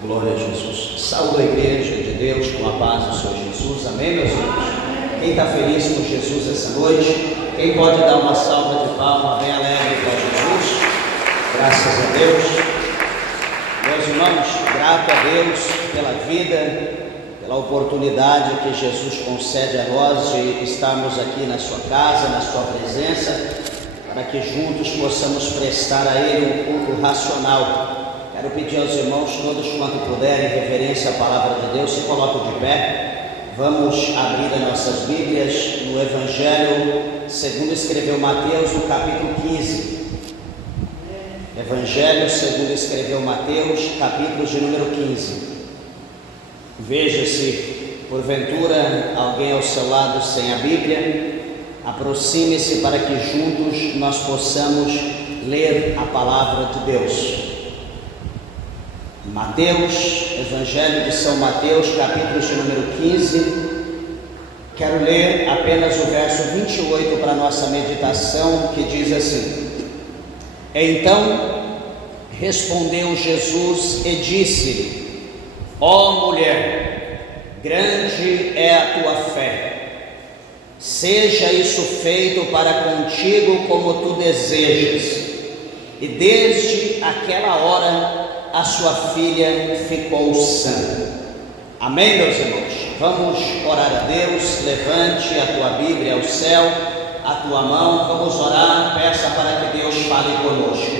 Glória a Jesus. Saúdo a igreja de Deus com a paz do Senhor Jesus. Amém, meus irmãos? Quem está feliz com Jesus essa noite? Quem pode dar uma salva de palmas bem alegre para Jesus? Graças a Deus. Meus irmãos, grato a Deus pela vida, pela oportunidade que Jesus concede a nós de estarmos aqui na sua casa, na sua presença, para que juntos possamos prestar a Ele um culto racional. Quero pedir aos irmãos, todos quanto puderem, em reverência à palavra de Deus, se coloquem de pé. Vamos abrir as nossas Bíblias no Evangelho segundo escreveu Mateus, no capítulo 15. Evangelho segundo escreveu Mateus, capítulo de número 15. Veja se, porventura, alguém ao seu lado sem a Bíblia, aproxime-se para que juntos nós possamos ler a palavra de Deus. Mateus, Evangelho de São Mateus, capítulo de número 15. Quero ler apenas o verso 28 para a nossa meditação, que diz assim: Então respondeu Jesus e disse-lhe: Ó mulher, grande é a tua fé, seja isso feito para contigo como tu desejas. E desde aquela hora a sua filha ficou sã. Amém, meus irmãos? Vamos orar a Deus. Levante a tua Bíblia ao céu, a tua mão. Vamos orar. Peça para que Deus fale conosco.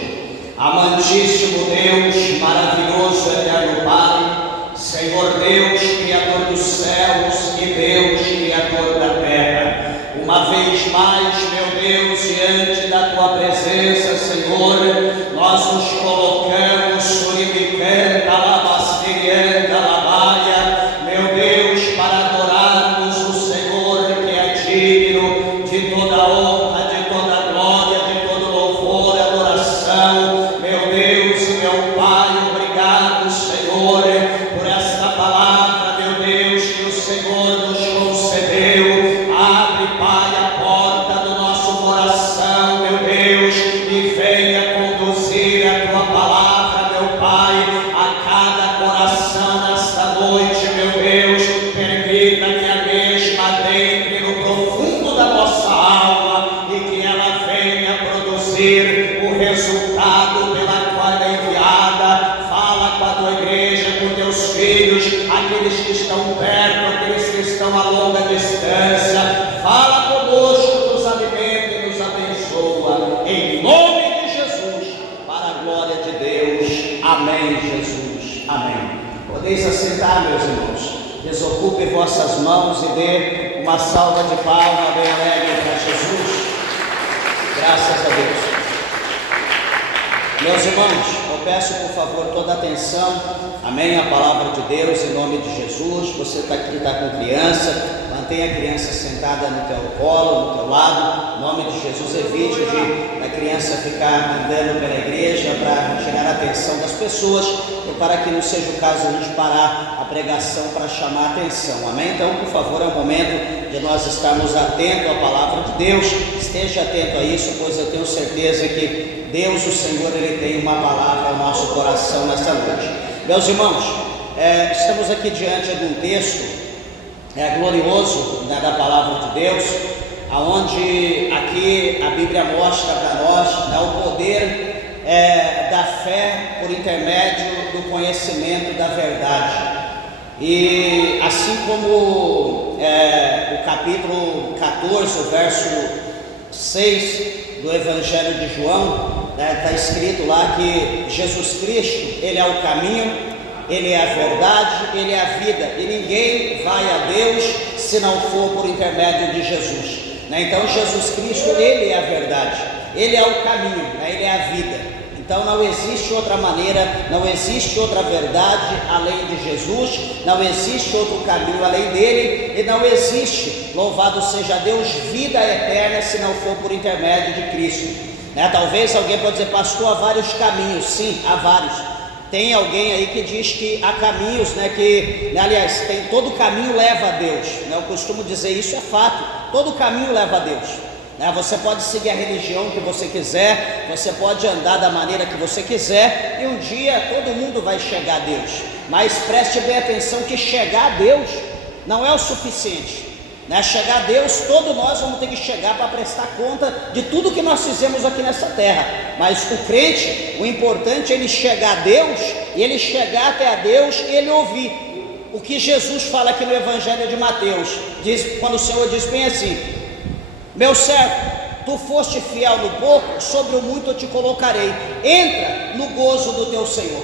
Amantíssimo Deus, maravilhoso, eterno Pai, Senhor Deus, Criador dos céus e Deus, Criador da terra, uma vez mais, meu Deus, diante da tua presença, Senhor, nós nos colocamos suribicanta, labasterianta, labaia, meu Deus, para adorarmos o Senhor, que é digno de toda honra, de toda glória, de todo louvor e adoração. Meu Deus e meu Pai, obrigado, Senhor, por esta palavra, meu Deus, que o Senhor nos concedeu. Abre, Pai, a porta do nosso coração, meu Deus, e venha conduzir a tua palavra, meu Pai, a cada coração nesta noite, meu Deus. Permita que a mesma adentre no profundo da nossa alma e que ela venha produzir o resultado pela qual ela é enviada. Fala com a tua igreja, com teus filhos, aqueles que estão perto, aqueles que estão a longa distância. Fala conosco, nos alimenta e nos abençoa, em nome de Jesus, para a glória de Deus. Amém, Jesus. Amém. Podeis assentar, meus irmãos. Desocupe vossas mãos e dê uma salva de palmas bem alegre para Jesus. Graças a Deus. Meus irmãos, eu peço por favor toda a atenção, amém, a palavra de Deus, em nome de Jesus. Você está aqui, está com criança, mantenha a criança sentada no teu colo, no teu lado, em nome de Jesus. Evite de a criança ficar andando pela igreja para tirar a atenção das pessoas, e para que não seja o caso de a gente parar a pregação para chamar a atenção, amém? Então, por favor, é o momento de nós estarmos atentos à palavra de Deus. Esteja atento a isso, pois eu tenho certeza que Deus, o Senhor, Ele tem uma palavra ao nosso coração nesta noite. Meus irmãos, estamos aqui diante de um texto glorioso, né, da palavra de Deus, aonde aqui a Bíblia mostra para nós, né, o poder da fé por intermédio do conhecimento da verdade. E assim como o capítulo 14, o verso 6 do Evangelho de João, está escrito lá que Jesus Cristo, Ele é o caminho, Ele é a verdade, Ele é a vida, e ninguém vai a Deus se não for por intermédio de Jesus, né? Então Jesus Cristo, Ele é a verdade, Ele é o caminho, né? Ele é a vida. Então não existe outra maneira, não existe outra verdade além de Jesus, não existe outro caminho além dele, e não existe, louvado seja Deus, vida eterna se não for por intermédio de Cristo, né? Talvez alguém pode dizer: pastor, há vários caminhos. Sim, há vários. Tem alguém aí que diz que há caminhos, né, que, aliás, todo caminho leva a Deus, né? Eu costumo dizer, isso é fato, todo caminho leva a Deus. né? Você pode seguir a religião que você quiser, você pode andar da maneira que você quiser, e um dia todo mundo vai chegar a Deus. Mas preste bem atenção que chegar a Deus não é o suficiente, né? Chegar a Deus, todos nós vamos ter que chegar para prestar conta de tudo que nós fizemos aqui nessa terra. Mas o crente, o importante é ele chegar a Deus, e ele chegar até a Deus e ele ouvir o que Jesus fala aqui no Evangelho de Mateus. Diz, quando o Senhor diz bem assim: meu servo, tu foste fiel no pouco, sobre o muito eu te colocarei, entra no gozo do teu Senhor.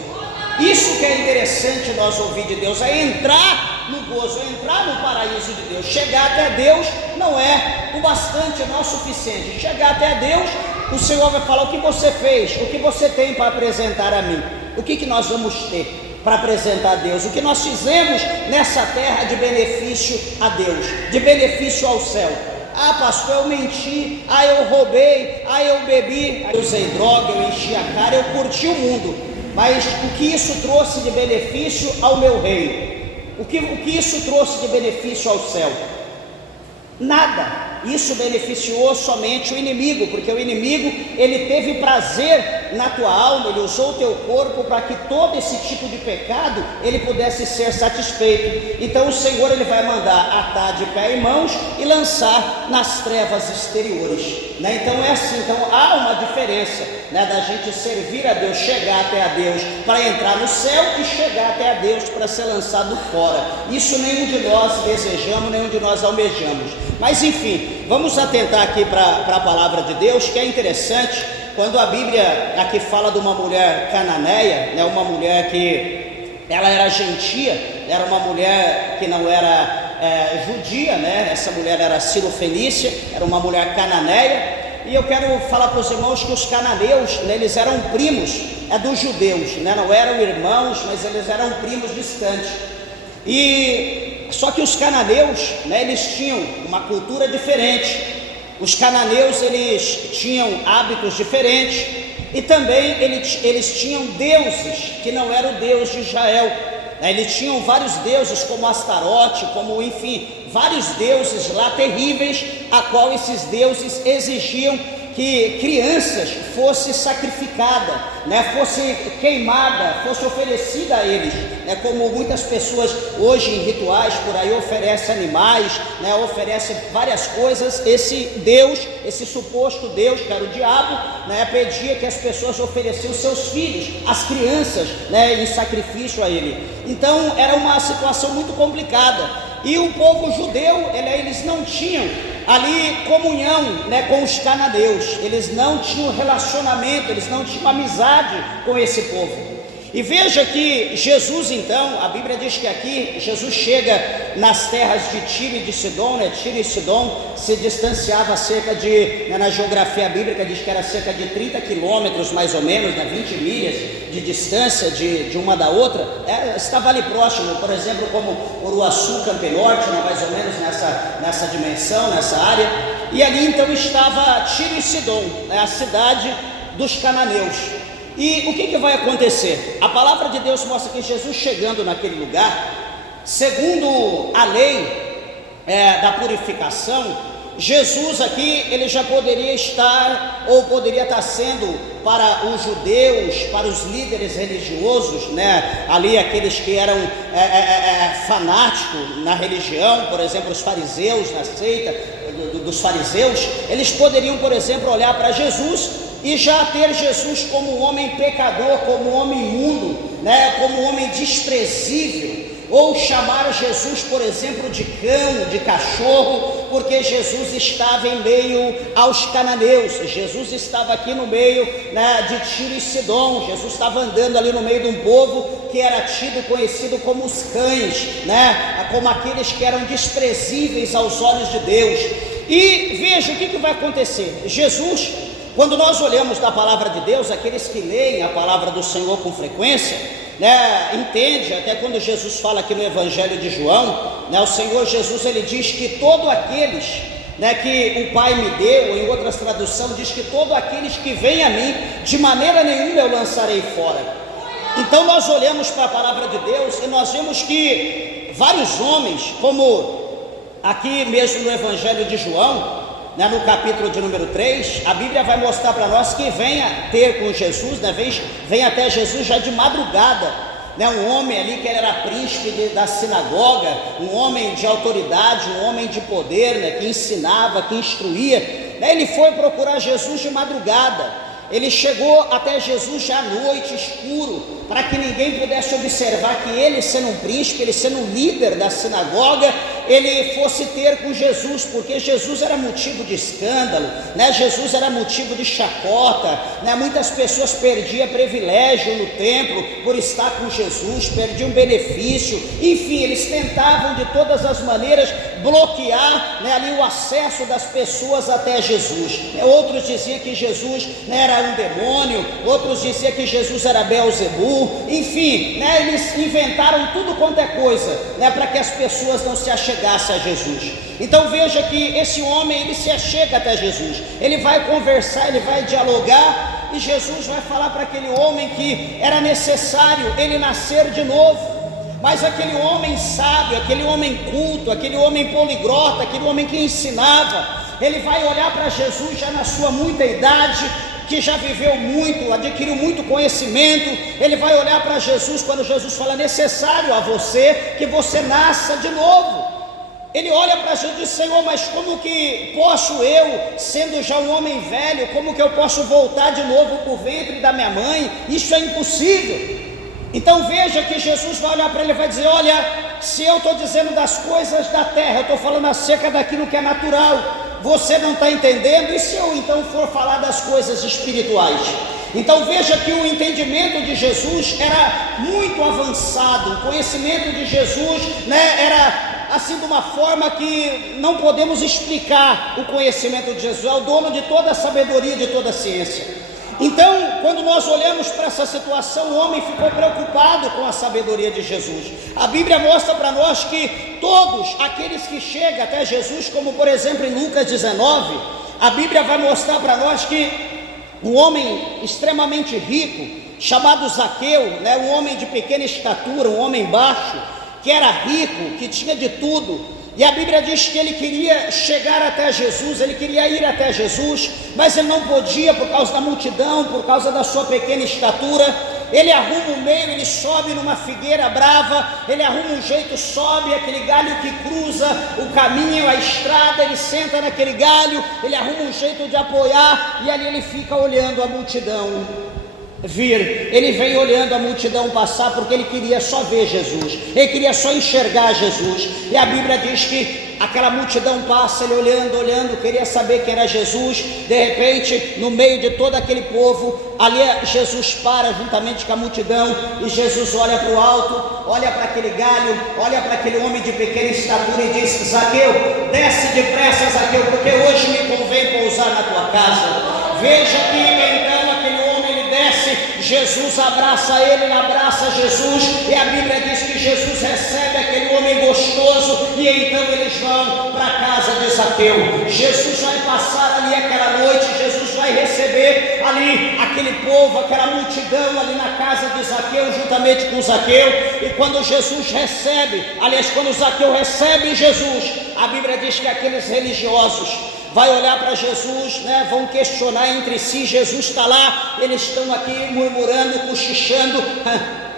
Isso que é interessante nós ouvir de Deus, é entrar no gozo, é entrar no paraíso de Deus. Chegar até Deus não é o bastante, não é o suficiente. Chegar até Deus, o Senhor vai falar o que você fez, o que você tem para apresentar a mim, o que nós vamos ter para apresentar a Deus, o que nós fizemos nessa terra de benefício a Deus, de benefício ao céu. Ah, pastor, eu menti, ah, eu roubei, ah, eu bebi, eu usei droga, eu enchi a cara, eu curti o mundo, mas o que isso trouxe de benefício ao meu reino? O que isso trouxe de benefício ao céu? Nada. Isso beneficiou somente o inimigo, porque o inimigo, ele teve prazer na tua alma, ele usou o teu corpo para que todo esse tipo de pecado, ele pudesse ser satisfeito. Então o Senhor, ele vai mandar atar de pé e mãos e lançar nas trevas exteriores, né? Então é assim, então há uma diferença, né, da gente servir a Deus, chegar até a Deus para entrar no céu, e chegar até a Deus para ser lançado fora. Isso nenhum de nós desejamos, nenhum de nós almejamos. Mas enfim, vamos atentar aqui para a palavra de Deus, que é interessante. Quando a Bíblia aqui fala de uma mulher cananeia, né, uma mulher que ela era gentia, era uma mulher que não era judia, né? Essa mulher era Cirofenícia, era uma mulher cananeia. E eu quero falar para os irmãos que os cananeus, né, eles eram primos dos judeus, né? Não eram irmãos, mas eles eram primos distantes. E só que os cananeus, né, eles tinham uma cultura diferente. Os cananeus, eles tinham hábitos diferentes, e também eles tinham deuses que não eram o Deus de Israel, né? Eles tinham vários deuses, como Astarote, como, enfim, vários deuses lá terríveis, a qual esses deuses exigiam que crianças fosse sacrificada, né, fosse queimada, fosse oferecida a eles, né, como muitas pessoas hoje em rituais por aí oferecem animais, né, oferecem várias coisas. Esse Deus, esse suposto Deus, que era o diabo, né, pedia que as pessoas ofereciam seus filhos, as crianças, né, em sacrifício a ele. Então era uma situação muito complicada. E o povo judeu, eles não tinham ali comunhão, né, com os cananeus, eles não tinham relacionamento, eles não tinham amizade com esse povo. E veja que Jesus, então, a Bíblia diz que aqui Jesus chega nas terras de Tiro e de Sidom, né? Tiro e Sidom se distanciava cerca de, né, na geografia bíblica diz que era cerca de 30 quilômetros mais ou menos, né, 20 milhas de distância de uma da outra. Estava ali próximo, por exemplo, como Uruaçu, Campenorte, né, mais ou menos nessa dimensão, nessa área. E ali então estava Tiro e Sidom, né, a cidade dos cananeus. E o que vai acontecer? A palavra de Deus mostra que Jesus, chegando naquele lugar, segundo a lei da purificação, Jesus aqui, ele já poderia estar, ou poderia estar sendo para os judeus, para os líderes religiosos, né, ali aqueles que eram fanáticos na religião, por exemplo, os fariseus, na seita dos fariseus, eles poderiam, por exemplo, olhar para Jesus e já ter Jesus como um homem pecador, como um homem imundo, né, como um homem desprezível, ou chamar Jesus, por exemplo, de cão, de cachorro, porque Jesus estava em meio aos cananeus. Jesus estava aqui no meio, né, de Tiro e Sidom. Jesus estava andando ali no meio de um povo que era conhecido como os cães, né, como aqueles que eram desprezíveis aos olhos de Deus. E veja o que vai acontecer. Jesus, quando nós olhamos da palavra de Deus, aqueles que leem a palavra do Senhor com frequência, né, entende, até quando Jesus fala aqui no Evangelho de João, né, o Senhor Jesus, ele diz que todos aqueles, né, que o Pai me deu, ou em outras traduções diz que todos aqueles que vêm a mim, de maneira nenhuma eu lançarei fora. Então nós olhamos para a palavra de Deus e nós vemos que vários homens, como aqui mesmo no Evangelho de João, né, no capítulo de número 3, a Bíblia vai mostrar para nós que vem a ter com Jesus, né, vem até Jesus já de madrugada, né, um homem ali que ele era príncipe da sinagoga, um homem de autoridade, um homem de poder, né, que ensinava, que instruía, né, ele foi procurar Jesus de madrugada. Ele chegou até Jesus já à noite, escuro, para que ninguém pudesse observar que ele, sendo um príncipe, ele sendo um líder da sinagoga, ele fosse ter com Jesus, porque Jesus era motivo de escândalo, né? Jesus era motivo de chacota, né? Muitas pessoas perdiam privilégio no templo por estar com Jesus, perdiam benefício, enfim, eles tentavam de todas as maneiras bloquear, né, ali o acesso das pessoas até Jesus. Outros diziam que Jesus, né, era um demônio, outros diziam que Jesus era Beelzebul, enfim, né, eles inventaram tudo quanto é coisa, né, para que as pessoas não se achegassem a Jesus. Então veja que esse homem, ele se achega até Jesus, ele vai conversar, ele vai dialogar, e Jesus vai falar para aquele homem que era necessário ele nascer de novo. Mas aquele homem sábio, aquele homem culto, aquele homem poliglota, aquele homem que ensinava, ele vai olhar para Jesus já na sua muita idade, que já viveu muito, adquiriu muito conhecimento. Ele vai olhar para Jesus quando Jesus fala: necessário a você que você nasça de novo. Ele olha para Jesus e diz: Senhor, mas como que posso eu, sendo já um homem velho, como que eu posso voltar de novo para o ventre da minha mãe? Isso é impossível. Então veja que Jesus vai olhar para ele e vai dizer: olha, se eu estou dizendo das coisas da terra, eu estou falando acerca daquilo que é natural, você não está entendendo, e se eu então for falar das coisas espirituais? Então veja que o entendimento de Jesus era muito avançado, o conhecimento de Jesus, né, era assim de uma forma que não podemos explicar. O conhecimento de Jesus é o dono de toda a sabedoria, de toda a ciência. Então, quando nós olhamos para essa situação, o homem ficou preocupado com a sabedoria de Jesus. A Bíblia mostra para nós que todos aqueles que chegam até Jesus, como por exemplo em Lucas 19, a Bíblia vai mostrar para nós que um homem extremamente rico, chamado Zaqueu, né, um homem de pequena estatura, um homem baixo, que era rico, que tinha de tudo. E a Bíblia diz que ele queria chegar até Jesus, ele queria ir até Jesus, mas ele não podia por causa da multidão, por causa da sua pequena estatura. Ele arruma um meio, ele sobe numa figueira brava, ele arruma um jeito, sobe aquele galho que cruza o caminho, a estrada, ele senta naquele galho, ele arruma um jeito de apoiar, e ali ele fica olhando a multidão vir. Ele vem olhando a multidão passar, porque ele queria só ver Jesus, ele queria só enxergar Jesus. E a Bíblia diz que aquela multidão passa, ele olhando, queria saber quem era Jesus. De repente, no meio de todo aquele povo, ali Jesus para juntamente com a multidão, e Jesus olha para o alto, olha para aquele galho, olha para aquele homem de pequena estatura e diz: Zaqueu, desce depressa, Zaqueu, porque hoje me convém pousar na tua casa. Veja que então aquele homem, ele desce, Jesus abraça ele abraça Jesus, e a Bíblia diz que Jesus recebe aquele homem gostoso, e então eles vão para a casa de Zaqueu. Jesus vai passar ali aquela noite, Jesus vai receber ali aquele povo, aquela multidão ali na casa de Zaqueu, juntamente com Zaqueu. E quando Jesus recebe, aliás, quando Zaqueu recebe Jesus, a Bíblia diz que aqueles religiosos vai olhar para Jesus, né, vão questionar entre si. Jesus está lá, eles estão aqui murmurando, cochichando.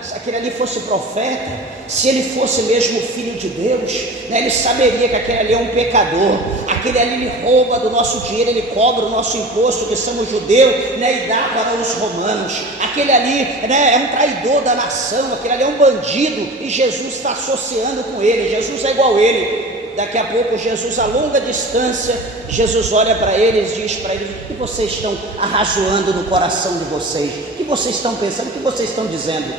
Se aquele ali fosse profeta, se ele fosse mesmo filho de Deus, né, ele saberia que aquele ali é um pecador, aquele ali ele rouba do nosso dinheiro, ele cobra o nosso imposto, que somos judeus, né, e dá para os romanos. Aquele ali, né, é um traidor da nação, aquele ali é um bandido, e Jesus está associando com ele. Jesus é igual a ele. Daqui a pouco Jesus, a longa distância, Jesus olha para eles e diz para eles: o que vocês estão arrazoando no coração de vocês? O que vocês estão pensando? O que vocês estão dizendo?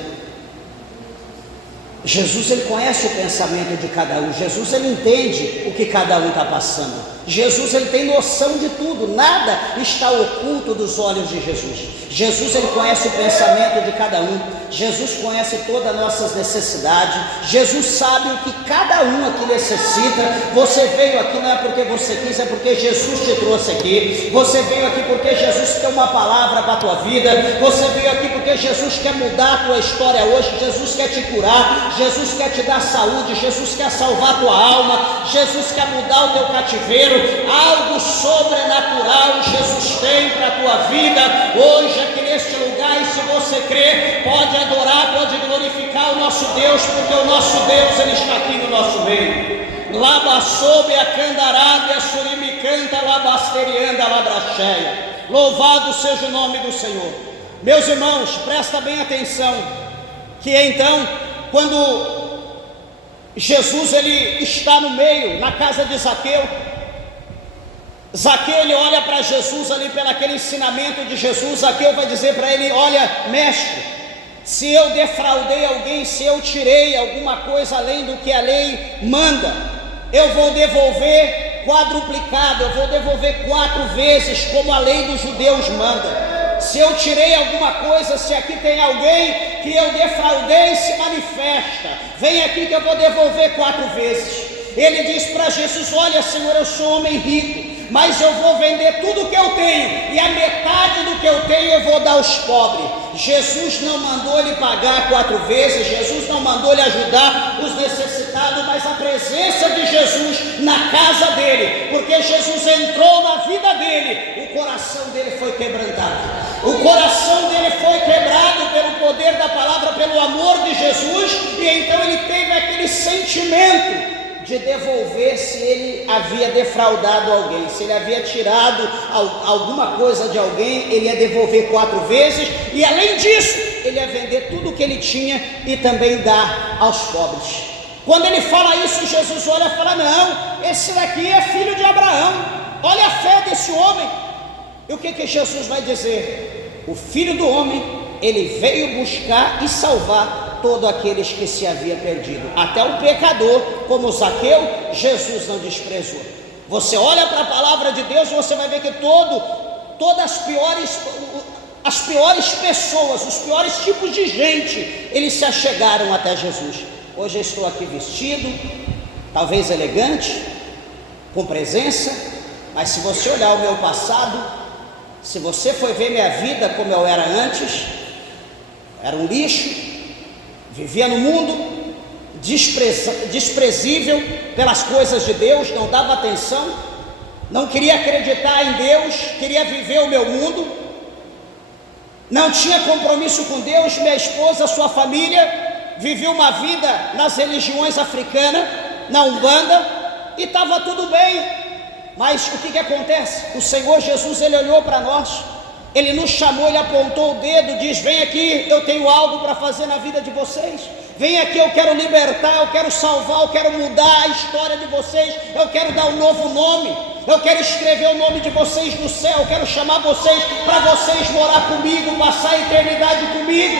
Jesus, ele conhece o pensamento de cada um. Jesus, ele entende o que cada um está passando. Jesus, ele tem noção de tudo, nada está oculto dos olhos de Jesus. Jesus, ele conhece o pensamento de cada um. Jesus conhece todas as nossas necessidades. Jesus sabe o que cada um aqui necessita. Você veio aqui não é porque você quis, é porque Jesus te trouxe aqui. Você veio aqui porque Jesus tem uma palavra para a tua vida. Você veio aqui porque Jesus quer mudar a tua história hoje. Jesus quer te curar, Jesus quer te dar saúde, Jesus quer salvar a tua alma, Jesus quer mudar o teu cativeiro, filho, algo sobrenatural Jesus tem para a tua vida hoje aqui neste lugar. E se você crê, pode adorar, pode glorificar o nosso Deus, porque o nosso Deus, Ele está aqui no nosso meio. Labasobe a candarábia, surimicanta, labasterianda, labracheia. Louvado seja o nome do Senhor. Meus irmãos, presta bem atenção, que então, quando Jesus ele está no meio, na casa de Zaqueu, Zaqueu ele olha para Jesus ali, pelo aquele ensinamento de Jesus. Zaqueu vai dizer para ele: olha, mestre, se eu defraudei alguém, se eu tirei alguma coisa além do que a lei manda, eu vou devolver quadruplicado, eu vou devolver 4 vezes, como a lei dos judeus manda. Se eu tirei alguma coisa, se aqui tem alguém que eu defraudei, se manifesta, vem aqui que eu vou devolver 4 vezes. Ele diz para Jesus: olha, Senhor, eu sou homem rico, mas eu vou vender tudo que eu tenho, e a metade do que eu tenho eu vou dar aos pobres. Jesus não mandou ele pagar 4 vezes, Jesus não mandou ele ajudar os necessitados, mas a presença de Jesus na casa dele, porque Jesus entrou na vida dele, o coração dele foi quebrantado, o coração dele foi quebrado pelo poder da palavra, pelo amor de Jesus, e então ele teve aquele sentimento de devolver. Se ele havia defraudado alguém, se ele havia tirado alguma coisa de alguém, ele ia devolver 4 vezes, e além disso, ele ia vender tudo o que ele tinha e também dar aos pobres. Quando ele fala isso, Jesus olha e fala: não, esse daqui é filho de Abraão, olha a fé desse homem. E o que Jesus vai dizer? O Filho do Homem, ele veio buscar e salvar todos aqueles que se havia perdido, até o pecador, como Zaqueu, Jesus não desprezou. Você olha para a palavra de Deus, você vai ver que todas as piores pessoas, os piores tipos de gente, eles se achegaram até Jesus. Hoje eu estou aqui vestido, talvez elegante, com presença, mas se você olhar o meu passado, se você for ver minha vida como eu era antes, era um lixo, vivia no mundo, desprezível pelas coisas de Deus, não dava atenção, não queria acreditar em Deus, queria viver o meu mundo, não tinha compromisso com Deus. Minha esposa, sua família, vivia uma vida nas religiões africanas, na Umbanda, e estava tudo bem. Mas o que acontece? O Senhor Jesus, ele olhou para nós, ele nos chamou, ele apontou o dedo, diz: vem aqui, eu tenho algo para fazer na vida de vocês, vem aqui, eu quero libertar, eu quero salvar, eu quero mudar a história de vocês, eu quero dar um novo nome, eu quero escrever o nome de vocês no céu, eu quero chamar vocês para vocês morar comigo, passar a eternidade comigo.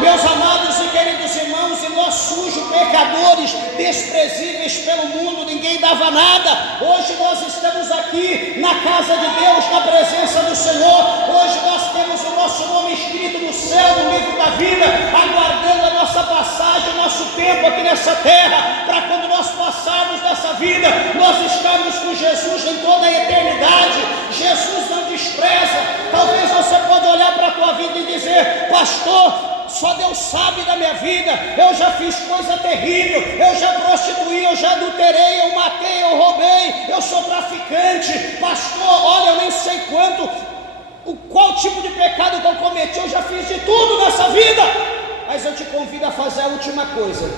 Meus amados e queridos irmãos, e nós sujos, pecadores, desprezíveis pelo mundo, ninguém dava nada. Hoje nós estamos aqui na casa de Deus, na presença do Senhor. Hoje nós temos o nosso nome escrito no céu, no livro da vida, aguardando a nossa passagem, o nosso tempo aqui nessa terra, para quando nós passarmos dessa vida, nós estamos com Jesus em toda a eternidade. Jesus não despreza. Talvez você pode olhar para a tua vida e dizer: pastor, só Deus sabe da minha vida, eu já fiz coisa terrível, eu já prostituí, eu já adulterei, eu matei, eu roubei, eu sou traficante. Pastor, olha, eu nem sei qual tipo de pecado que eu cometi, eu já fiz de tudo nessa vida. Mas eu te convido a fazer a última coisa: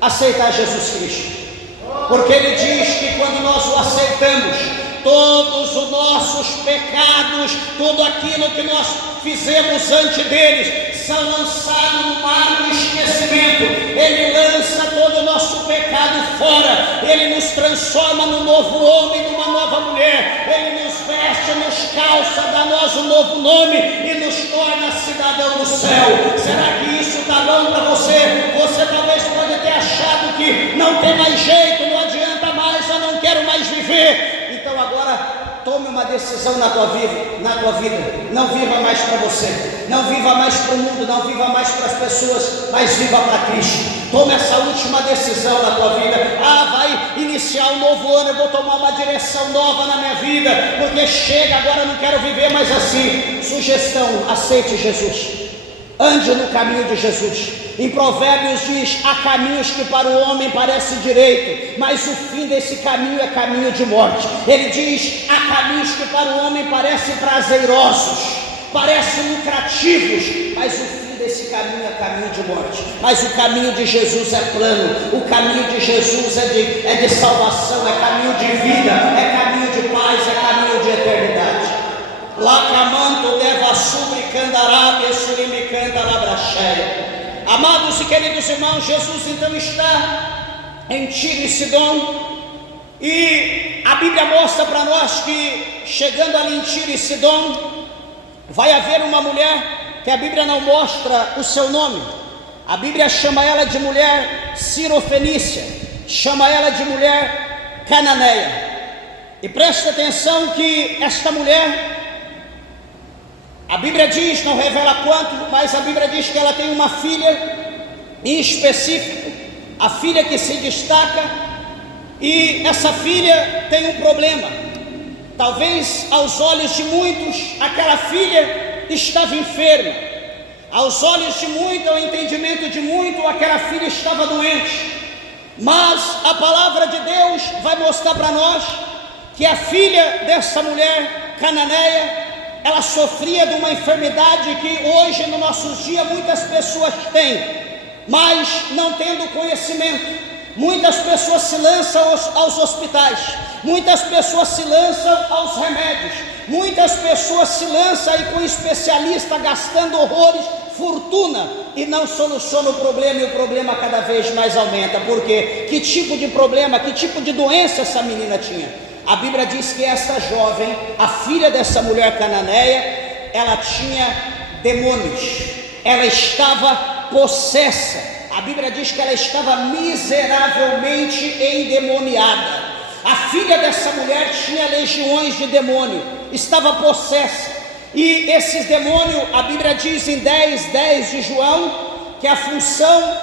aceitar Jesus Cristo, porque Ele diz que quando nós o aceitamos, todos os nossos pecados, tudo aquilo que nós fizemos antes deles, são lançados no mar do esquecimento. Ele lança todo o nosso pecado fora, Ele nos transforma num novo homem, numa nova mulher, Ele nos veste, nos calça, dá a nós um novo nome e nos torna cidadão do céu. Será que isso está bom para você? Você talvez pode ter achado que não tem mais jeito, não adianta mais, eu não quero mais viver. Então agora tome uma decisão na tua vida, não viva mais para você, não viva mais para o mundo, não viva mais para as pessoas, mas viva para Cristo. Tome essa última decisão na tua vida. Vai iniciar um novo ano, eu vou tomar uma direção nova na minha vida, porque chega, agora eu não quero viver mais assim. Sugestão: aceite Jesus, ande no caminho de Jesus. Em Provérbios diz: há caminhos que para o homem parecem direito, mas o fim desse caminho é caminho de morte. Ele diz: há caminhos que para o homem parecem prazerosos, parecem lucrativos, mas o fim desse caminho é caminho de morte. Mas o caminho de Jesus é plano, o caminho de Jesus é de salvação, é caminho de vida, é caminho de paz, é caminho de eternidade. Lacamanto deva subricandarábia surimicanda labracheia. Amados e queridos irmãos, Jesus então está em Tiro e Sidom, e a Bíblia mostra para nós que chegando ali em Tiro e Sidom, vai haver uma mulher que a Bíblia não mostra o seu nome. A Bíblia chama ela de mulher cirofenícia, chama ela de mulher cananeia. E presta atenção que esta mulher, a Bíblia diz, não revela quanto, mas a Bíblia diz que ela tem uma filha em específico, a filha que se destaca, e essa filha tem um problema. Talvez aos olhos de muitos, aquela filha estava enferma. Aos olhos de muitos, ao entendimento de muitos, aquela filha estava doente. Mas a palavra de Deus vai mostrar para nós que a filha dessa mulher cananeia, ela sofria de uma enfermidade que hoje, nos nossos dias, muitas pessoas têm, mas não tendo conhecimento. Muitas pessoas se lançam aos hospitais, muitas pessoas se lançam aos remédios, muitas pessoas se lançam aí com especialista gastando horrores, fortuna, e não soluciona o problema, e o problema cada vez mais aumenta. Por quê? Que tipo de problema, que tipo de doença essa menina tinha? A Bíblia diz que esta jovem, a filha dessa mulher cananeia, ela tinha demônios, ela estava possessa. A Bíblia diz que ela estava miseravelmente endemoniada. A filha dessa mulher tinha legiões de demônio, estava possessa. E esses demônios, a Bíblia diz em 10:10 de João, que a função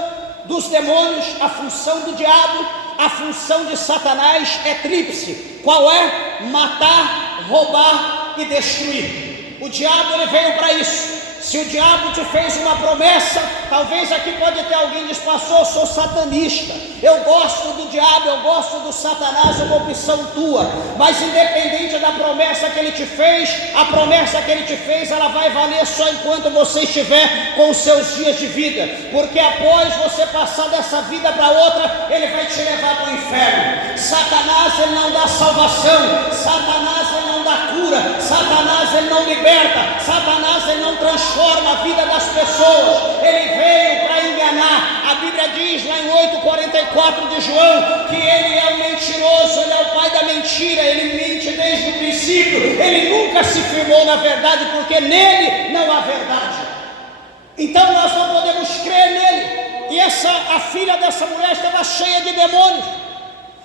dos demônios, a função do diabo, a função de Satanás é tríplice. Qual é? Matar, roubar e destruir. O diabo, ele veio para isso. Se o diabo te fez uma promessa, talvez aqui pode ter alguém que diz: pastor, eu sou satanista, eu gosto do diabo, eu gosto do Satanás, é uma opção tua. Mas independente da promessa que ele te fez, a promessa que ele te fez, ela vai valer só enquanto você estiver com os seus dias de vida, porque após você passar dessa vida para outra, ele vai te levar para o inferno. Satanás, ele não dá salvação, Satanás, ele não dá cura, Satanás, ele não liberta, Satanás, ele não transforma a vida das pessoas, ele veio para enganar. A Bíblia diz lá em 8:44 de João, que ele é um mentiroso, ele é o pai da mentira, ele mente desde o princípio, ele nunca se firmou na verdade, porque nele não há verdade. Então nós não podemos crer nele. E a filha dessa mulher estava cheia de demônios,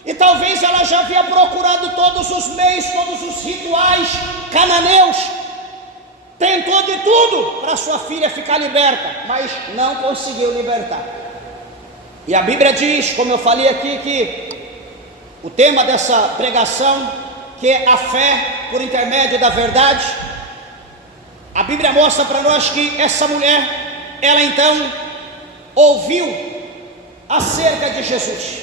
e talvez ela já havia procurado todos os meios, todos os rituais cananeus, tentou de tudo para sua filha ficar liberta, mas não conseguiu libertar. E a Bíblia diz, como eu falei aqui, que o tema dessa pregação, que é a fé por intermédio da verdade, a Bíblia mostra para nós que essa mulher, ela então ouviu acerca de Jesus.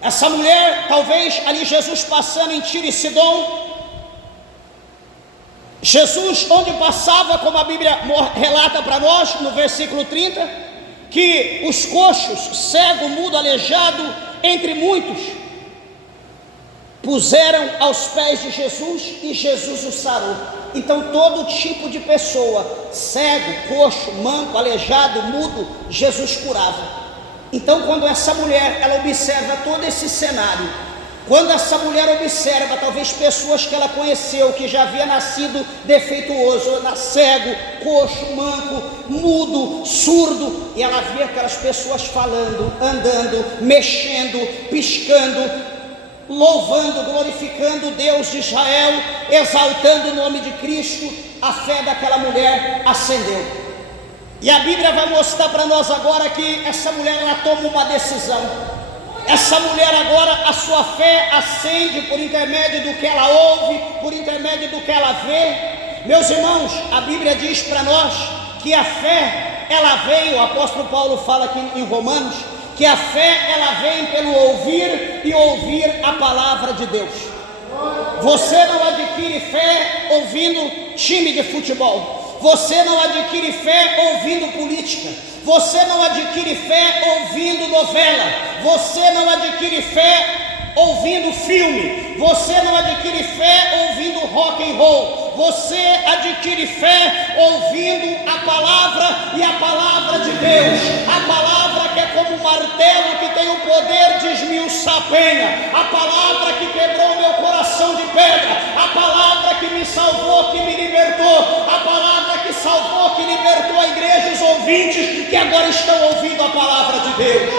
Essa mulher, talvez ali Jesus passando em Tiro e Sidom, Jesus, onde passava, como a Bíblia relata para nós, no versículo 30, que os coxos, cego, mudo, aleijado, entre muitos, puseram aos pés de Jesus e Jesus os sarou. Então todo tipo de pessoa, cego, coxo, manco, aleijado, mudo, Jesus curava. Então quando essa mulher, ela observa todo esse cenário, quando essa mulher observa, talvez pessoas que ela conheceu, que já havia nascido defeituoso, cego, coxo, manco, mudo, surdo, e ela via aquelas pessoas falando, andando, mexendo, piscando, louvando, glorificando o Deus de Israel, exaltando o nome de Cristo, a fé daquela mulher acendeu. E a Bíblia vai mostrar para nós agora que essa mulher, ela toma uma decisão. Essa mulher agora, a sua fé acende por intermédio do que ela ouve, por intermédio do que ela vê. Meus irmãos, a Bíblia diz para nós que a fé, ela vem, o apóstolo Paulo fala aqui em Romanos, que a fé ela vem pelo ouvir e ouvir a palavra de Deus. Você não adquire fé ouvindo time de futebol, você não adquire fé ouvindo política, você não adquire fé ouvindo novela, você não adquire fé ouvindo filme, você não adquire fé ouvindo rock and roll, você adquire fé ouvindo a palavra, e a palavra de Deus, a palavra que é como um martelo que tem o poder de esmiuçar a penha, a palavra que quebrou meu coração de pedra, a palavra que me salvou, que me libertou, a palavra que salvou, que libertou a igreja, os ouvintes que agora estão ouvindo a palavra de Deus.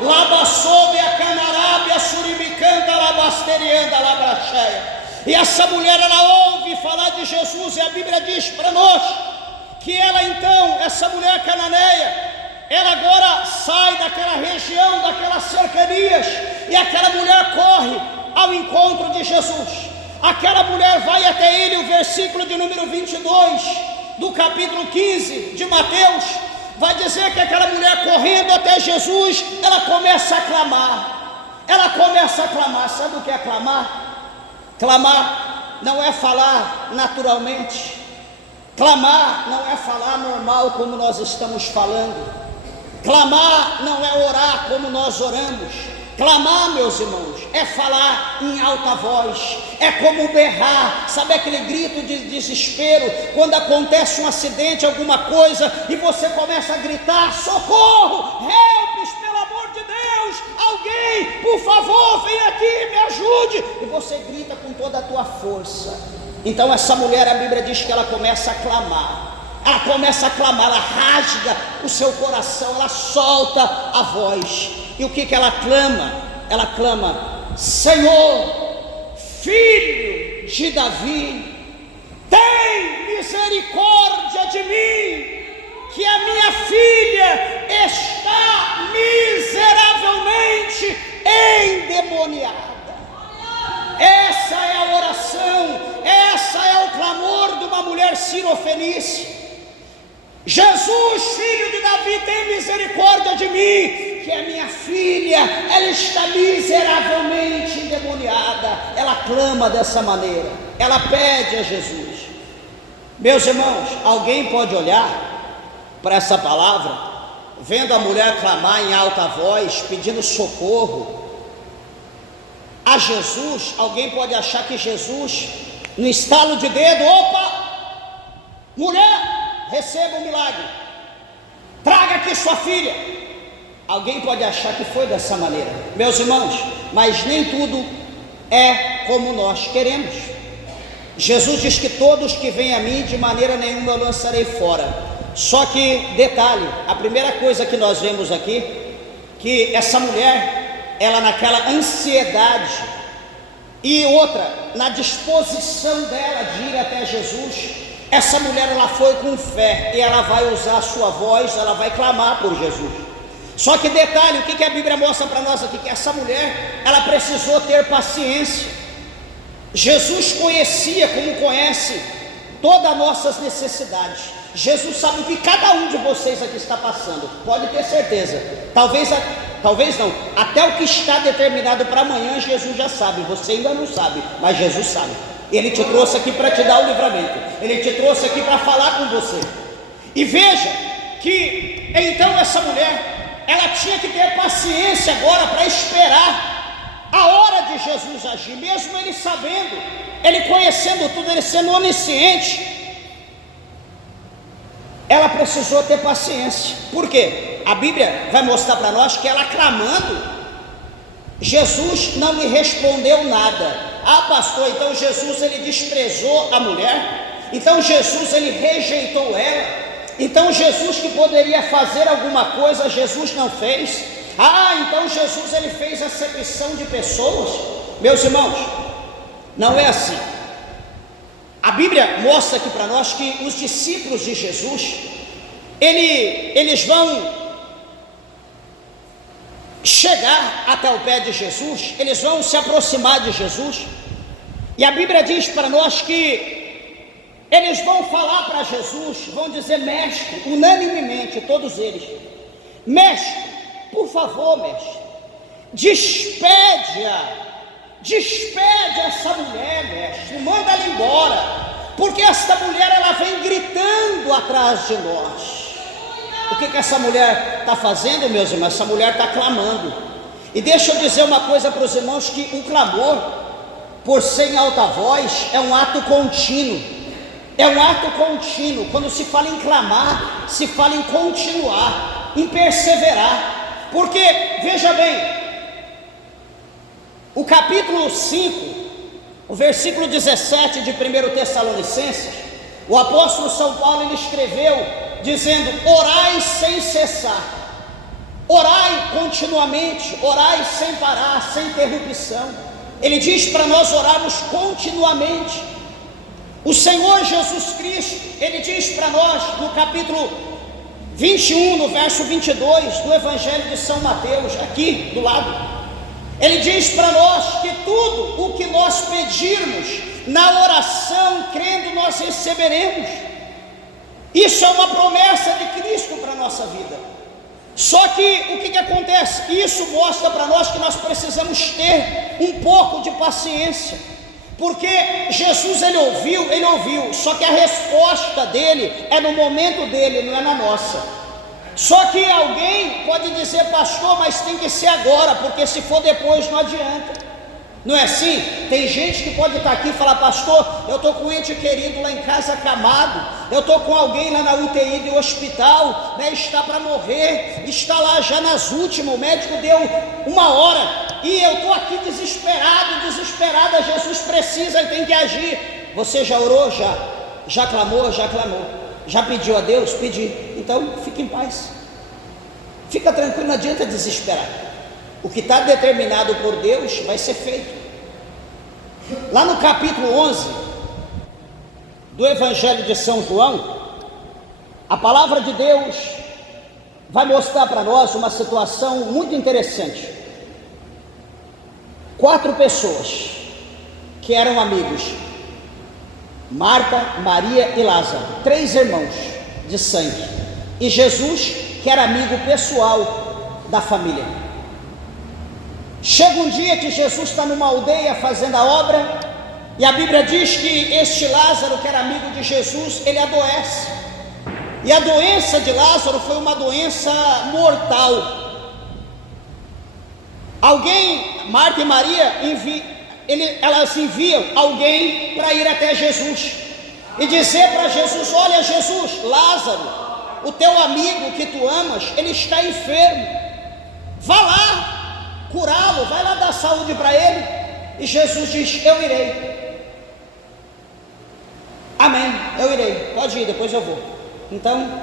Labasobe a canarábia, suribicanta, labasterianda, labracheia. E essa mulher, ela ouve falar de Jesus, e a Bíblia diz para nós que ela então, essa mulher cananeia, ela agora sai daquela região, daquelas cercanias, e aquela mulher corre ao encontro de Jesus. Aquela mulher vai até ele, o versículo de número 22 do capítulo 15 de Mateus, vai dizer que aquela mulher correndo até Jesus, ela começa a clamar. Ela começa a clamar. Sabe o que é clamar? Clamar não é falar naturalmente. Clamar não é falar normal como nós estamos falando. Clamar não é orar como nós oramos. Clamar, meus irmãos, é falar em alta voz, é como berrar. Sabe aquele grito de desespero, quando acontece um acidente, alguma coisa, e você começa a gritar: socorro, help, pelo amor de Deus, alguém, por favor, vem aqui, me ajude, e você grita com toda a tua força. Então essa mulher, a Bíblia diz que ela começa a clamar. Ela começa a clamar, ela rasga o seu coração, ela solta a voz. E o que ela clama? Ela clama: Senhor, filho de Davi, tem misericórdia de mim, que a minha filha está miseravelmente endemoniada. Essa é a oração, essa é o clamor de uma mulher sirofenícia. Jesus, filho de Davi, tem misericórdia de mim, que a minha filha, ela está miseravelmente endemoniada. Ela clama dessa maneira, ela pede a Jesus. Meus irmãos, alguém pode olhar para essa palavra, vendo a mulher clamar em alta voz, pedindo socorro a Jesus? Alguém pode achar que Jesus, no estalo de dedo, opa, mulher, receba um milagre, traga aqui sua filha. Alguém pode achar que foi dessa maneira, meus irmãos, mas nem tudo é como nós queremos. Jesus diz que todos que vêm a mim, de maneira nenhuma eu lançarei fora. Só que, detalhe, a primeira coisa que nós vemos aqui, que essa mulher, ela naquela ansiedade, e outra, na disposição dela de ir até Jesus, essa mulher, ela foi com fé, e ela vai usar a sua voz, ela vai clamar por Jesus. Só que detalhe, o que a Bíblia mostra para nós aqui? Que essa mulher, ela precisou ter paciência. Jesus conhecia, como conhece, todas as nossas necessidades. Jesus sabe o que cada um de vocês aqui está passando, pode ter certeza. Talvez não, até o que está determinado para amanhã, Jesus já sabe. Você ainda não sabe, mas Jesus sabe. Ele te trouxe aqui para te dar o livramento, Ele te trouxe aqui para falar com você. E veja que então essa mulher, ela tinha que ter paciência agora para esperar a hora de Jesus agir, mesmo ele sabendo, ele conhecendo tudo, ele sendo onisciente. Ela precisou ter paciência. Por quê? A Bíblia vai mostrar para nós que ela clamando, Jesus não lhe respondeu nada. Ah, pastor, então Jesus ele desprezou a mulher? Então Jesus ele rejeitou ela? Então Jesus, que poderia fazer alguma coisa, Jesus não fez? Ah, então Jesus ele fez acepção de pessoas? Meus irmãos, não é assim. A Bíblia mostra aqui para nós que os discípulos de Jesus, eles vão chegar até o pé de Jesus, eles vão se aproximar de Jesus, e a Bíblia diz para nós que Eles vão falar para Jesus, vão dizer: mestre, unanimemente, todos eles: mestre, por favor, mestre, despede essa mulher, mestre, manda ela embora, porque essa mulher, ela vem gritando atrás de nós. O que essa mulher está fazendo, meus irmãos? Essa mulher está clamando. E deixa eu dizer uma coisa para os irmãos, que o clamor, por ser em alta voz, é um ato contínuo. É um ato contínuo. Quando se fala em clamar, se fala em continuar, em perseverar. Porque, veja bem, o capítulo 5, o versículo 17 de 1 Tessalonicenses, o apóstolo São Paulo, ele escreveu dizendo: orai sem cessar, orai continuamente, orai sem parar, sem interrupção. Ele diz para nós orarmos continuamente. O Senhor Jesus Cristo, ele diz para nós no capítulo 21, no verso 22 do Evangelho de São Mateus, aqui do lado, ele diz para nós que tudo o que nós pedirmos na oração, crendo, nós receberemos. Isso é uma promessa de Cristo para a nossa vida. Só que o que acontece? Isso mostra para nós que nós precisamos ter um pouco de paciência. Porque Jesus, ele ouviu, só que a resposta dele é no momento dele, não é na nossa. Só que alguém pode dizer: pastor, mas tem que ser agora, porque se for depois não adianta. Não é assim? Tem gente que pode estar aqui e falar: pastor, eu estou com um ente querido lá em casa acamado, eu estou com alguém lá na UTI do hospital, né, está para morrer, está lá já nas últimas, o médico deu 1 hora, e eu estou aqui desesperada, Jesus precisa, ele tem que agir. Você já orou? Já clamou? Já pediu a Deus? Pedi. Então fique em paz, fica tranquilo, não adianta desesperar. O que está determinado por Deus vai ser feito. Lá no capítulo 11 do Evangelho de São João, a palavra de Deus vai mostrar para nós uma situação muito interessante. 4 pessoas que eram amigos: Marta, Maria e Lázaro, 3 irmãos de sangue, e Jesus, que era amigo pessoal da família. Chega um dia que Jesus está numa aldeia fazendo a obra, e a Bíblia diz que este Lázaro, que era amigo de Jesus, ele adoece. E a doença de Lázaro foi uma doença mortal. Marta e Maria, elas enviam alguém para ir até Jesus e dizer para Jesus: olha, Jesus, Lázaro, o teu amigo que tu amas, ele está enfermo, vá lá curá-lo, vai lá dar saúde para ele. E Jesus diz: eu irei. Amém, eu irei, pode ir, depois eu vou. Então,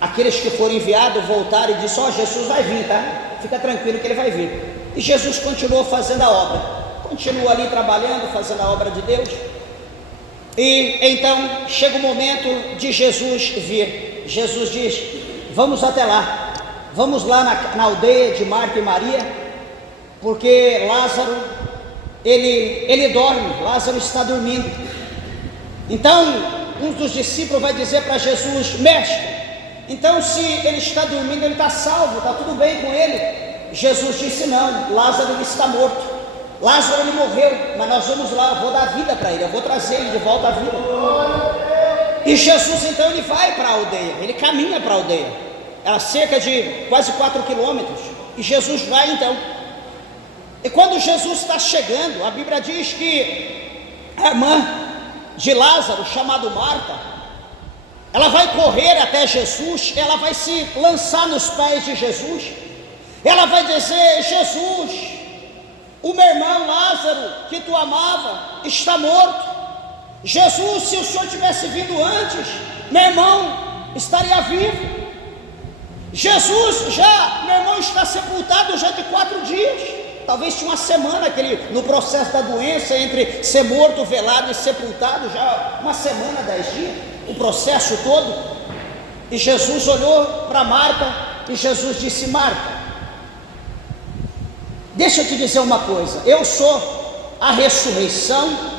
aqueles que foram enviados voltaram e disseram: ó, Jesus vai vir, tá? Fica tranquilo que ele vai vir. E Jesus continuou fazendo a obra, continuou ali trabalhando, fazendo a obra de Deus. E então chega o momento de Jesus vir. Jesus diz: vamos até lá, vamos lá na aldeia de Marta e Maria, porque Lázaro, ele dorme, Lázaro está dormindo. Então um dos discípulos vai dizer para Jesus: mestre, então se ele está dormindo, ele está salvo, está tudo bem com ele? Jesus disse: não, Lázaro, ele está morto. Lázaro, ele morreu, mas nós vamos lá, eu vou dar vida para ele, eu vou trazer ele de volta à vida. E Jesus então, ele vai para a aldeia, ele caminha para a aldeia, era cerca de quase 4 quilômetros, e Jesus vai então. E quando Jesus está chegando, a Bíblia diz que a irmã de Lázaro, chamada Marta, ela vai correr até Jesus, ela vai se lançar nos pés de Jesus, ela vai dizer: Jesus, o meu irmão Lázaro, que tu amava, está morto. Jesus, se o Senhor tivesse vindo antes, meu irmão estaria vivo. Jesus, meu irmão está sepultado já de 4 dias, talvez tinha uma semana que ele, no processo da doença, entre ser morto, velado e sepultado, já uma semana, 10 dias, o processo todo. E Jesus olhou para Marta e Jesus disse: Marta, deixa eu te dizer uma coisa, eu sou a ressurreição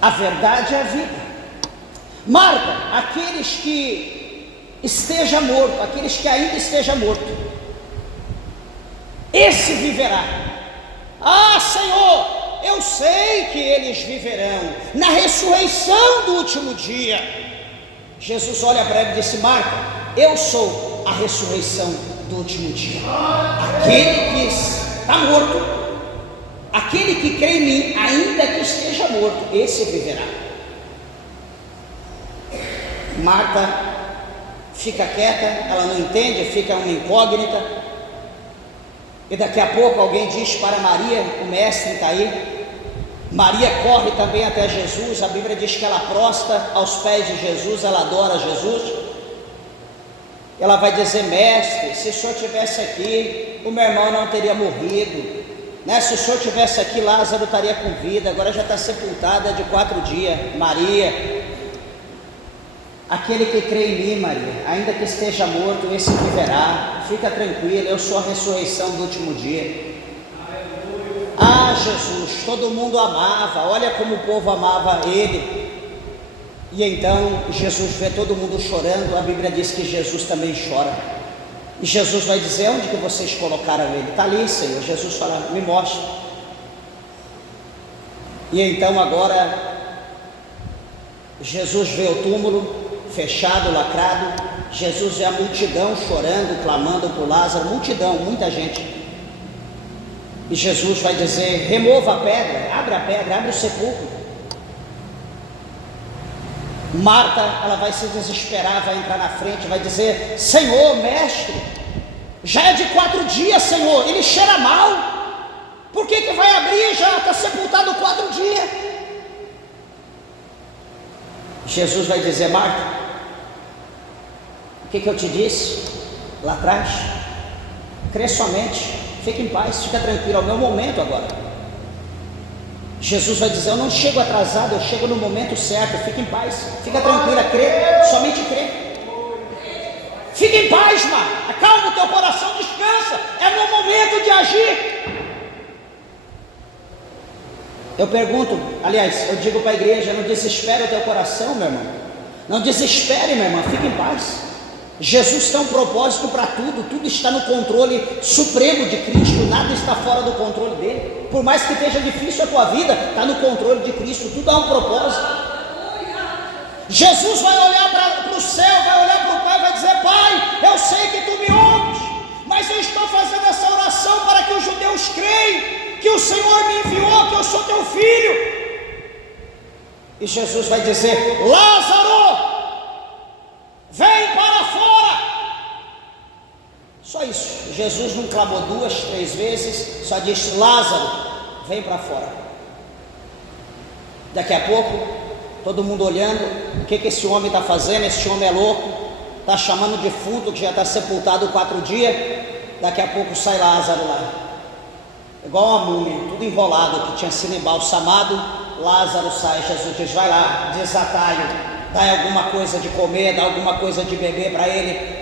a verdade é a vida. Marta, aqueles que esteja morto, aqueles que ainda esteja morto, esse viverá. Ah, Senhor, eu sei que eles viverão na ressurreição do último dia. Jesus olha para ela e disse: Marta, eu sou a ressurreição do último dia. Aquele que está morto, aquele que crê em mim, ainda que esteja morto, esse viverá. Marta fica quieta, ela não entende, fica uma incógnita. E daqui a pouco alguém diz para Maria: o mestre está aí. Maria corre também até Jesus. A Bíblia diz que ela prostra aos pés de Jesus, ela adora Jesus. Ela vai dizer: mestre, se o senhor estivesse aqui, o meu irmão não teria morrido, né? Se o senhor estivesse aqui, Lázaro estaria com vida, agora já está sepultado, é de 4 dias. Maria, aquele que crê em mim, Maria, ainda que esteja morto, esse viverá. Fica tranquila, eu sou a ressurreição do último dia. Ah, Jesus, todo mundo amava, olha como o povo amava ele. E então Jesus vê todo mundo chorando. A Bíblia diz que Jesus também chora. E Jesus vai dizer: onde que vocês colocaram ele? Está ali, Senhor. Jesus fala: me mostra. E então agora Jesus vê o túmulo fechado, lacrado. Jesus vê a multidão chorando, clamando por Lázaro. Multidão, muita gente. E Jesus vai dizer: remova a pedra, abre o sepulcro. Marta, ela vai se desesperar, vai entrar na frente, vai dizer: Senhor, mestre, já é de 4 dias, Senhor, ele cheira mal, por que vai abrir? Já está sepultado 4 dias. Jesus vai dizer: Marta, o que eu te disse lá atrás? Crê somente, fica em paz, fica tranquilo, é o meu momento agora. Jesus vai dizer: eu não chego atrasado, eu chego no momento certo, fica em paz, fica tranquila, crê, somente crê. Fica em paz, Marta, acalma o teu coração, descansa, é meu momento de agir. Eu pergunto, aliás, eu digo para a igreja: não desespere o teu coração, meu irmão, não desespere, minha irmã, fica em paz. Jesus tem um propósito para tudo, tudo está no controle supremo de Cristo, nada está fora do controle dele. Por mais que esteja difícil a tua vida, está no controle de Cristo, tudo há um propósito. Jesus vai olhar para o céu, vai olhar para o Pai, vai dizer: Pai, eu sei que tu me ouves, mas eu estou fazendo essa oração para que os judeus creiam que o Senhor me enviou, que eu sou teu filho. E Jesus vai dizer: Lázaro, vem para fora. Só isso. Jesus não clamou 2, 3 vezes, só disse: Lázaro, vem para fora. Daqui a pouco, todo mundo olhando: o que esse homem está fazendo? Esse homem é louco, está chamando defunto que já está sepultado 4 dias. Daqui a pouco sai Lázaro lá, igual uma múmia, tudo enrolado, que tinha sido embalsamado. Lázaro sai. Jesus diz: vai lá, desatalho, dá alguma coisa de comer, dá alguma coisa de beber para ele.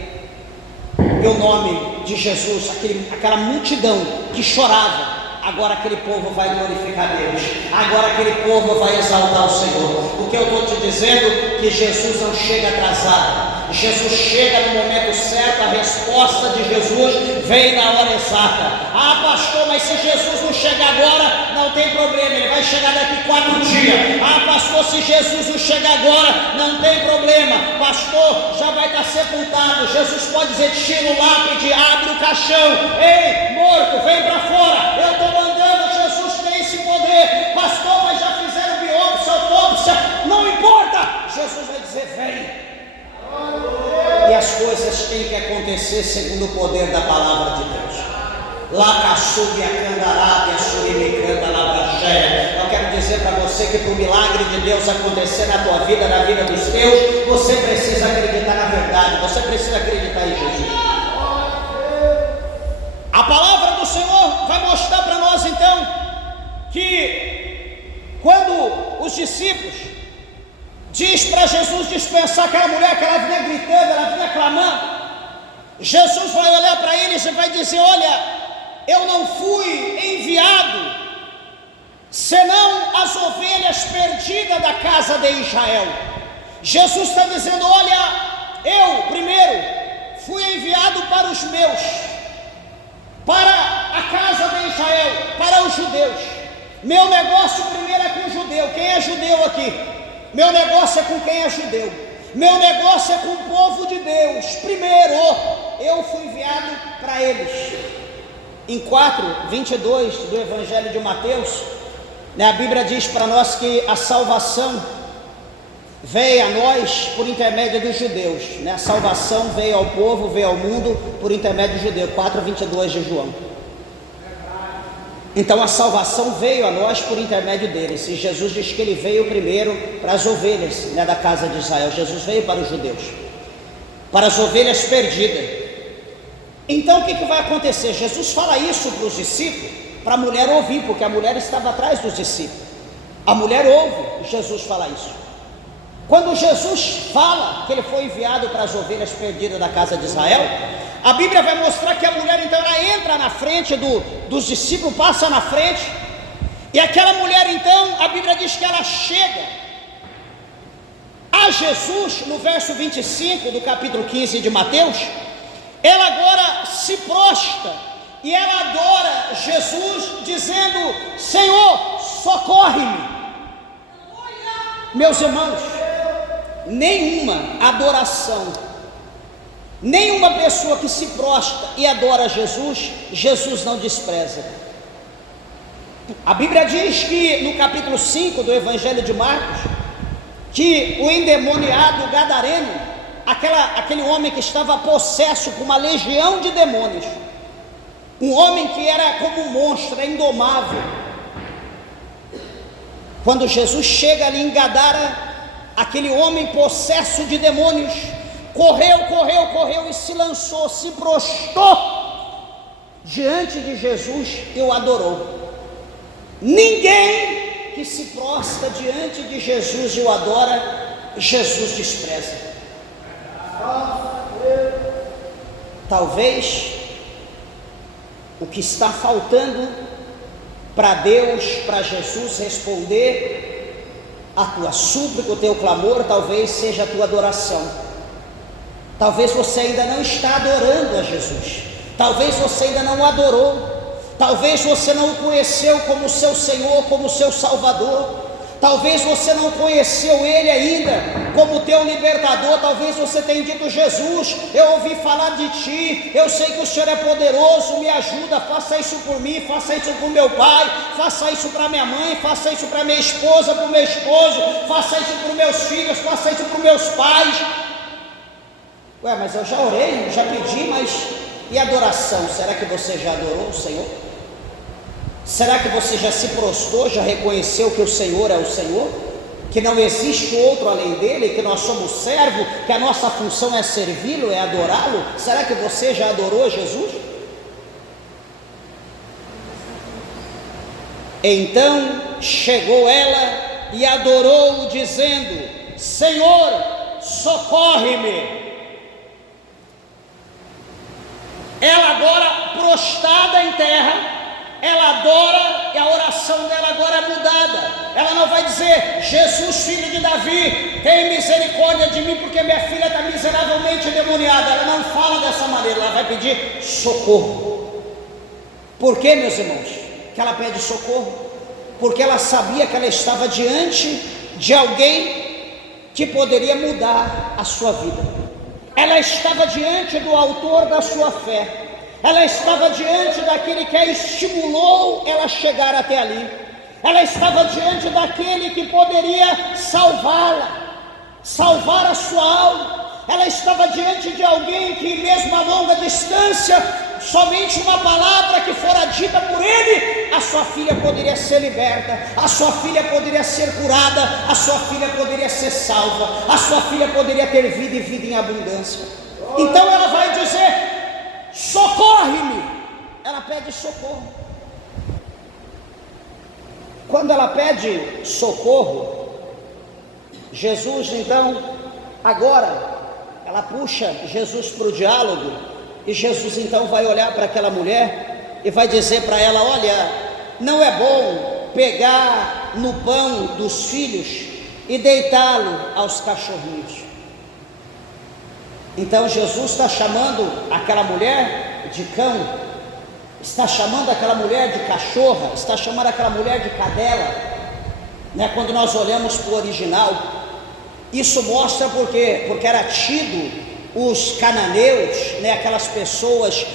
E o nome de Jesus, aquela multidão que chorava, agora aquele povo vai glorificar Deus, agora aquele povo vai exaltar o Senhor. O que eu estou te dizendo? Que Jesus não chega atrasado, Jesus chega no momento certo. A resposta de Jesus vem na hora exata. Ah, pastor, mas se Jesus não chegar agora, não tem problema, ele vai chegar daqui 4 dias. Ah, pastor, se Jesus não chegar agora, não tem problema, pastor, já vai estar sepultado. Jesus pode dizer: tira o lápide, abre o caixão, ei, morto, vem para fora, eu estou mandando. Jesus tem esse poder. Pastor, mas já fizeram biópsia, autópsia, não importa, Jesus vai dizer: vem. E as coisas têm que acontecer segundo o poder da palavra de Deus. Eu quero dizer para você que para o milagre de Deus acontecer na tua vida, na vida dos teus, você precisa acreditar na verdade, você precisa acreditar em Jesus. A palavra do Senhor vai mostrar para nós então que quando os discípulos diz para Jesus dispensar aquela mulher, que ela vinha gritando, ela vinha clamando, Jesus vai olhar para eles e vai dizer: olha, eu não fui enviado senão as ovelhas perdidas da casa de Israel. Jesus está dizendo: olha, eu primeiro fui enviado para os meus, para a casa de Israel, para os judeus. Meu negócio primeiro é com o judeu. Quem é judeu aqui? Meu negócio é com quem é judeu. Meu negócio é com o povo de Deus. Primeiro, eu fui enviado para eles. Em 4:22 do Evangelho de Mateus, a Bíblia diz para nós que a salvação veio a nós por intermédio dos judeus. A salvação veio ao povo, veio ao mundo por intermédio do judeu. 4:22 de João. Então a salvação veio a nós por intermédio deles. E Jesus diz que ele veio primeiro para as ovelhas, da casa de Israel. Jesus veio para os judeus, para as ovelhas perdidas. Então o que vai acontecer? Jesus fala isso para os discípulos, para a mulher ouvir, porque a mulher estava atrás dos discípulos. A mulher ouve Jesus falar isso. Quando Jesus fala que ele foi enviado para as ovelhas perdidas da casa de Israel, a Bíblia vai mostrar que a mulher então ela entra na frente dos discípulos, passa na frente, e aquela mulher então, a Bíblia diz que ela chega a Jesus, no verso 25 do capítulo 15 de Mateus. Ela agora se prostra e ela adora Jesus, dizendo: Senhor, socorre-me. Meus irmãos, nenhuma adoração, nenhuma pessoa que se prostra e adora Jesus, Jesus não despreza. A Bíblia diz que no capítulo 5 do Evangelho de Marcos, que o endemoniado gadareno, aquele homem que estava possesso com uma legião de demônios, um homem que era como um monstro, era indomável. Quando Jesus chega ali em Gadara, aquele homem possesso de demônios correu e se lançou, se prostrou diante de Jesus e o adorou. Ninguém que se prostra diante de Jesus e o adora, Jesus despreza. Talvez o que está faltando para Deus, para Jesus responder a tua súplica, o teu clamor, talvez seja a tua adoração. Talvez você ainda não está adorando a Jesus, talvez você ainda não o adorou, talvez você não o conheceu como seu Senhor, como seu Salvador. Talvez você não conheceu Ele ainda como teu libertador. Talvez você tenha dito: Jesus, eu ouvi falar de Ti, eu sei que o Senhor é poderoso, me ajuda, faça isso por mim, faça isso por meu pai, faça isso para minha mãe, faça isso para minha esposa, para o meu esposo, faça isso para os meus filhos, faça isso para os meus pais. Mas eu já orei, já pedi, mas e adoração? Será que você já adorou o Senhor? Será que você já se prostrou, já reconheceu que o Senhor é o Senhor? Que não existe outro além dele, que nós somos servos, que a nossa função é servi-lo, é adorá-lo? Será que você já adorou Jesus? Então chegou ela e adorou-o, dizendo: Senhor, socorre-me. Ela agora prostrada em terra, ela adora, e a oração dela agora é mudada. Ela não vai dizer: Jesus, filho de Davi, tem misericórdia de mim, porque minha filha está miseravelmente endemoniada. Ela não fala dessa maneira, ela vai pedir socorro. Por que, meus irmãos, que ela pede socorro? Porque ela sabia que ela estava diante de alguém que poderia mudar a sua vida. Ela estava diante do autor da sua fé. Ela estava diante daquele que a estimulou ela chegar até ali. Ela estava diante daquele que poderia salvá-la, salvar a sua alma. Ela estava diante de alguém que, mesmo a longa distância, somente uma palavra que fora dita por ele, a sua filha poderia ser liberta, a sua filha poderia ser curada, a sua filha poderia ser salva, a sua filha poderia ter vida e vida em abundância. Então ela vai dizer: socorre-me. Ela pede socorro. Quando ela pede socorro, Jesus então, agora, ela puxa Jesus para o diálogo, e Jesus então vai olhar para aquela mulher e vai dizer para ela: olha, não é bom pegar no pão dos filhos e deitá-lo aos cachorrinhos. Então Jesus está chamando aquela mulher de cão, está chamando aquela mulher de cachorra, está chamando aquela mulher de cadela, né? Quando nós olhamos para o original, isso mostra porque era tido os cananeus, né, aquelas pessoas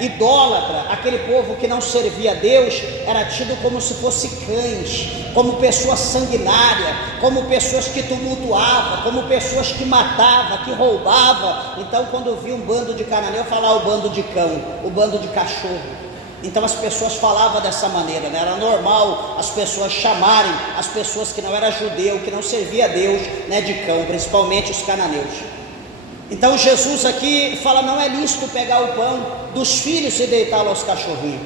idólatras, aquele povo que não servia a Deus, era tido como se fosse cães, como pessoas sanguinárias, como pessoas que tumultuavam, como pessoas que matavam, que roubavam. Então quando via um bando de cananeu, falava o bando de cão, o bando de cachorro. Então as pessoas falavam dessa maneira, né? Era normal as pessoas chamarem as pessoas que não eram judeu, que não servia a Deus, né, de cão, principalmente os cananeus. Então Jesus aqui fala, não é lícito pegar o pão dos filhos e deitá-lo aos cachorrinhos.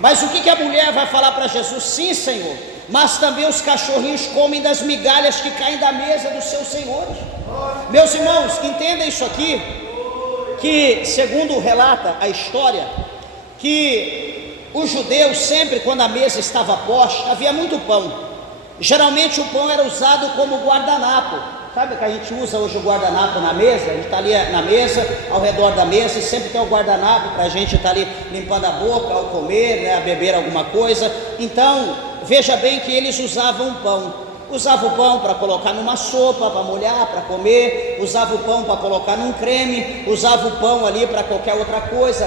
Mas o que a mulher vai falar para Jesus? Sim, Senhor, mas também os cachorrinhos comem das migalhas que caem da mesa dos seus senhores. Meus irmãos, entendam isso aqui, que segundo relata a história, que os judeus sempre, quando a mesa estava posta, havia muito pão. Geralmente o pão era usado como guardanapo. Sabe que a gente usa hoje o guardanapo na mesa? A gente está ali na mesa, ao redor da mesa, e sempre tem o guardanapo para a gente estar ali limpando a boca ao comer, né, a beber alguma coisa. Então, veja bem que eles usavam pão. Usava o pão para colocar numa sopa, para molhar, para comer. Usava o pão para colocar num creme. Usava o pão ali para qualquer outra coisa,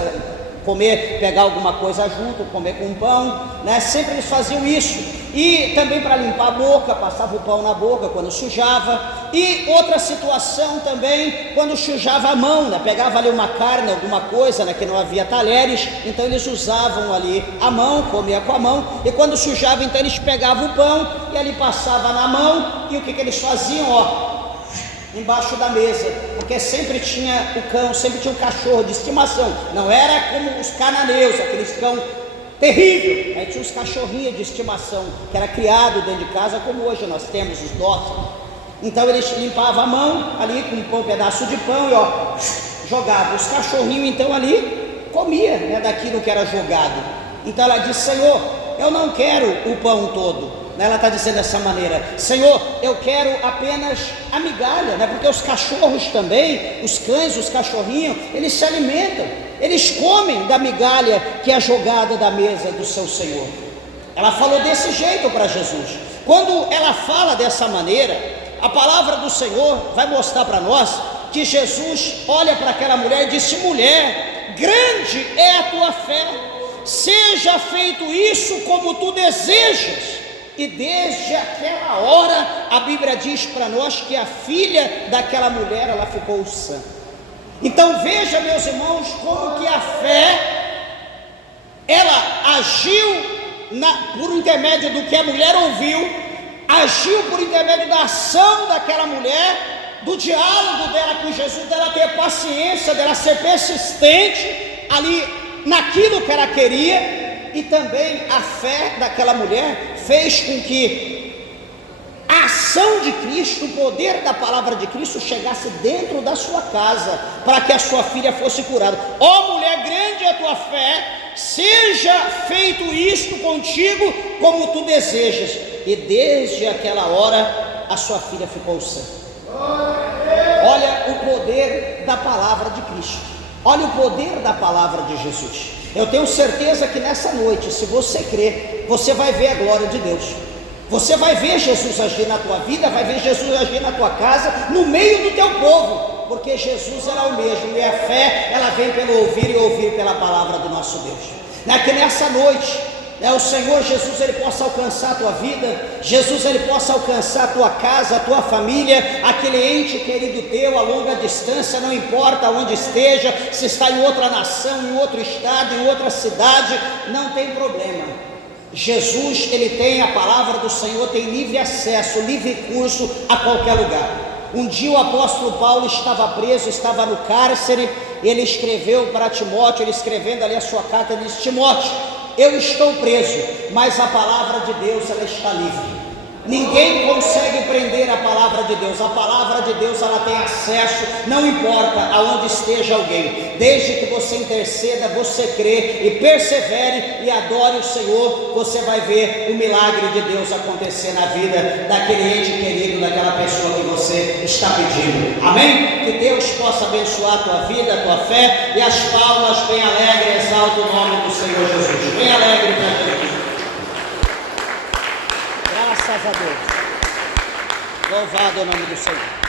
comer, pegar alguma coisa junto, comer com pão, né? Sempre eles faziam isso. E também para limpar a boca, passava o pão na boca quando sujava. E outra situação também, quando sujava a mão, né? Pegava ali uma carne, alguma coisa, né? Que não havia talheres, então eles usavam ali a mão, comia com a mão. E quando sujava, então eles pegavam o pão e ali passava na mão. E o que eles faziam? Ó, embaixo da mesa, porque sempre tinha o cão, sempre tinha um cachorro de estimação. Não era como os cananeus, aqueles cão terrível. Aí tinha os cachorrinhos de estimação, que era criado dentro de casa, como hoje nós temos os nossos. Então eles limpavam a mão ali com um pedaço de pão e ó, jogavam. Os cachorrinhos então ali comia, né, daquilo que era jogado. Então ela disse, Senhor, eu não quero o pão todo. Ela está dizendo dessa maneira, Senhor, eu quero apenas a migalha, né? Porque os cachorros também, os cães, os cachorrinhos, eles se alimentam, eles comem da migalha que é jogada da mesa do seu Senhor. Ela falou desse jeito para Jesus. Quando ela fala dessa maneira, a palavra do Senhor vai mostrar para nós que Jesus olha para aquela mulher e disse, mulher, grande é a tua fé, seja feito isso como tu desejas. E desde aquela hora, a Bíblia diz para nós que a filha daquela mulher, ela ficou sã. Então veja, meus irmãos, como que a fé, ela agiu por intermédio do que a mulher ouviu, agiu por intermédio da ação daquela mulher, do diálogo dela com Jesus, dela ter paciência, dela ser persistente ali naquilo que ela queria. E também a fé daquela mulher fez com que a ação de Cristo, o poder da palavra de Cristo chegasse dentro da sua casa, para que a sua filha fosse curada. Ó mulher, grande é a tua fé, seja feito isto contigo como tu desejas. E desde aquela hora a sua filha ficou sã. Olha o poder da palavra de Cristo, olha o poder da palavra de Jesus. Eu tenho certeza que nessa noite, se você crer, você vai ver a glória de Deus. Você vai ver Jesus agir na tua vida, vai ver Jesus agir na tua casa, no meio do teu povo, porque Jesus era o mesmo, e a fé, ela vem pelo ouvir e ouvir pela palavra do nosso Deus. Que nessa noite, o Senhor Jesus, ele possa alcançar a tua vida, Jesus, ele possa alcançar a tua casa, a tua família, aquele ente querido teu a longa distância, não importa onde esteja, se está em outra nação, em outro estado, em outra cidade, não tem problema. Jesus, ele tem a palavra do Senhor, tem livre acesso, livre curso a qualquer lugar. Um dia o apóstolo Paulo estava preso, estava no cárcere, ele escreveu para Timóteo, ele escrevendo ali a sua carta, ele disse, Timóteo, eu estou preso, mas a palavra de Deus, ela está livre. Ninguém consegue prender a palavra de Deus. A palavra de Deus, ela tem acesso, não importa aonde esteja alguém, desde que você interceda, você crê e persevere e adore o Senhor, você vai ver o milagre de Deus acontecer na vida daquele ente querido, daquela pessoa que você está pedindo. Amém? Que Deus possa abençoar a tua vida, a tua fé, e as palmas bem alegres, exalta o nome do Senhor Jesus. Bem alegre para Jesus. Graças a Deus. Louvado é o nome do Senhor.